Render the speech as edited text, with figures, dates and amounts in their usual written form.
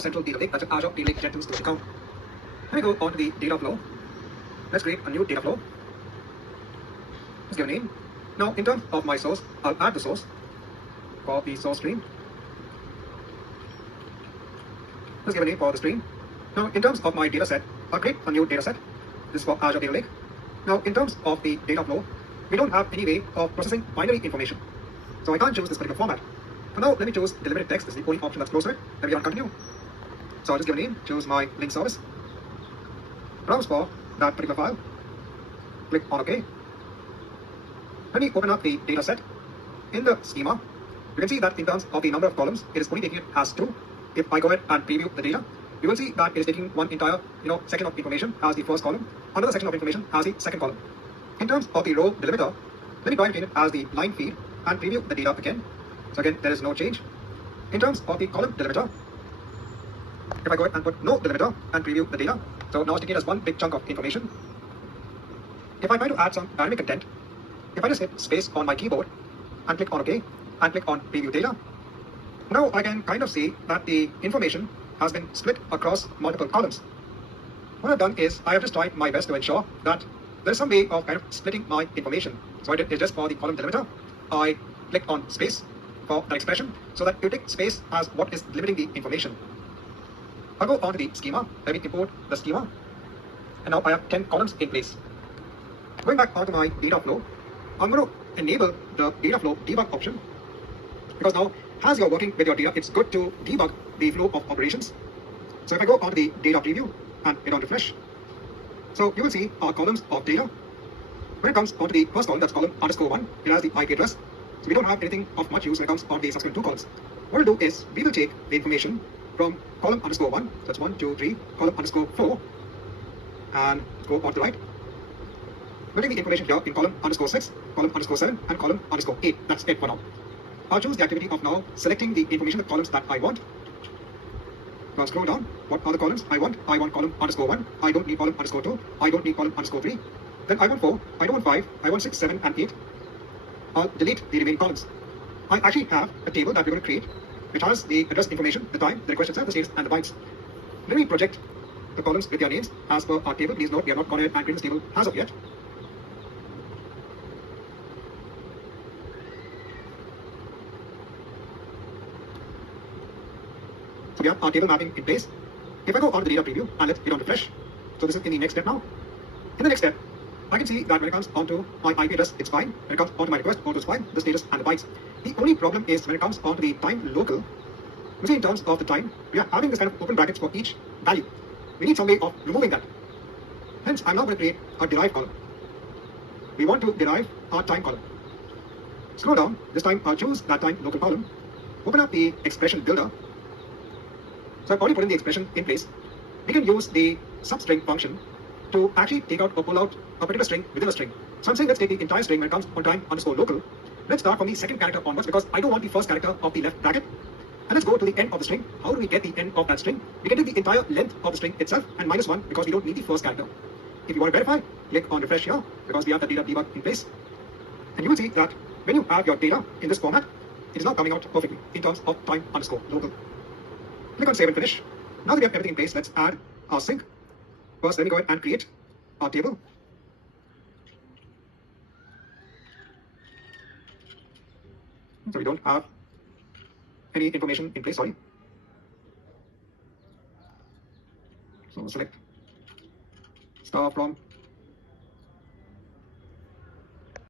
central data lake, that's an Azure Data Lake Gen 2 storage account. Let me go on to the data flow. Let's create a new data flow. Let's give a name. Now, in terms of my source, I'll add the source for the source stream. Let's give a name for the stream. Now, in terms of my data set, I'll create a new data set. This is for Azure Data Lake. Now, in terms of the data flow, we don't have any way of processing binary information. So I can't choose this particular format. For now, let me choose delimited text. This is the only option that's close to it. Let me on continue. So I'll just give a name, choose my link service, browse for that particular file, click on OK. Let me open up the data set. In the schema, you can see that in terms of the number of columns, it is only taking it as 2. If I go ahead and preview the data, you will see that it is taking one entire section of information as the first column, another section of information as the second column. In terms of the row delimiter, let me go ahead and change it as the line feed and preview the data again. So again, there is no change. In terms of the column delimiter, if I go ahead and put no delimiter and preview the data, so now it's taking it as one big chunk of information. If I try to add some dynamic content, if I just hit space on my keyboard and click on OK and click on preview data, now I can kind of see that the information has been split across multiple columns. What I've done is I have just tried my best to ensure that there is some way of kind of splitting my information. So I did is just for the column delimiter, I clicked on space for that expression so that you take space as what is limiting the information. I'll go on to the schema. Let me import the schema. And now I have 10 columns in place. Going back onto my data flow, I'm going to enable the data flow debug option, because now as you're working with your data, it's good to debug the flow of operations. So if I go onto the data preview and hit on refresh, so you will see our columns of data. When it comes onto the first column, that's column _1, it has the IP address. So we don't have anything of much use when it comes on the subsequent 2 columns. What we'll do is we will take the information from column _1, that's 1, 2, 3, column _4, and go on to the right. We'll take the information here in column _6, column _7, and column _8. That's it for now. I'll choose the activity of now selecting the information, the columns that I want. Now scroll down. What are the columns I want? I want column _1. I don't need column _2. I don't need column _3. Then I want 4. I don't want 5. I want 6, 7, and 8. I'll delete the remaining columns. I actually have a table that we're going to create, which has the address information, the time, the request itself, the status, and the bytes. Let me project the columns with their names as per our table. Please note we have not gone ahead and created this table as of yet. So we have our table mapping in place. If I go on to the data preview and let's hit on refresh, so this is in the next step now. In the next step, I can see that when it comes onto my IP address, it's fine. When it comes onto my request, it's fine, the status and the bytes. The only problem is when it comes onto the time local, we see in terms of the time, we are having this kind of open brackets for each value. We need some way of removing that. Hence, I'm now going to create a derive column. We want to derive our time column. Scroll down, this time I'll choose that time local column. Open up the expression builder. So I've already put in the expression in place. We can use the substring function to actually take out or pull out a particular string within a string. So I'm saying let's take the entire string when it comes on time _local. Let's start from the second character onwards because I don't want the first character of the left bracket. And let's go to the end of the string. How do we get the end of that string? We can take the entire length of the string itself and -1 because we don't need the first character. If you want to verify, click on refresh here because we have the data debug in place. And you will see that when you have your data in this format, it is now coming out perfectly in terms of time _local. Click on save and finish. Now that we have everything in place, let's add our sync. First, let me go ahead and create our table. So we don't have any information in place, sorry. So select star from